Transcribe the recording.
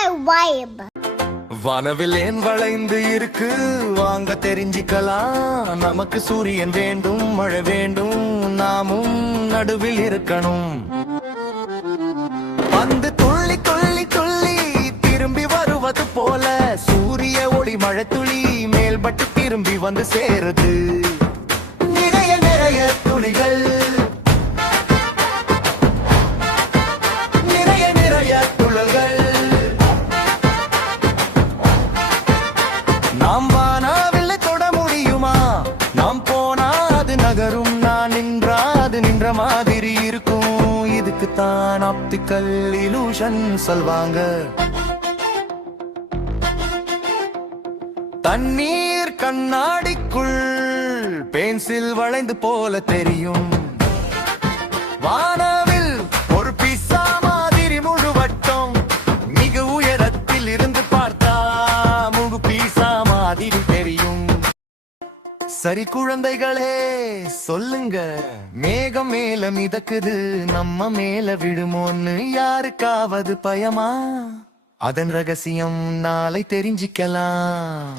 my vibe. வானவில் ஏன் வளைந்து இருக்கு வாங்க தெரிஞ்சிக்கலாம். நமக்கு சூரியன் வேண்டும், மழை வேண்டும், நாமும் நடுவில் இருக்கணும். வந்து துள்ளி துள்ளி துள்ளி திரும்பி வருவது போல சூரிய ஒளி மழை துளி மேல்பட்டு திரும்பி வந்து சேருது. நிறைய நிறைய துளிகள், நிறைய நிறைய துளல்கள். நாம் வானாவில்லை தொட முடியுமா? நாம் போனா அது நகரும், நான் நின்றா அது நின்ற மாதிரி இருக்கும். இதுக்குத்தான் ஆப்டிக்கல் இலூஷன் சொல்வாங்க. தண்ணீர் கண்ணாடிக்குள் பென்சில் வளைந்து போல தெரியும். வானவில் ஒரு பிசா மாதிரி முழுவட்டம், மிக உயரத்தில் இருந்து பார்த்தா முழு பீசா மாதிரி தெரியும். சரி குழந்தைகளே சொல்லுங்க, மேகம் மேல மிதக்குது, நம்ம மேல விடுமோன்னு யாருக்காவது பயமா? அதன் ரகசியம் நாளை தெரிஞ்சிக்கலாம்.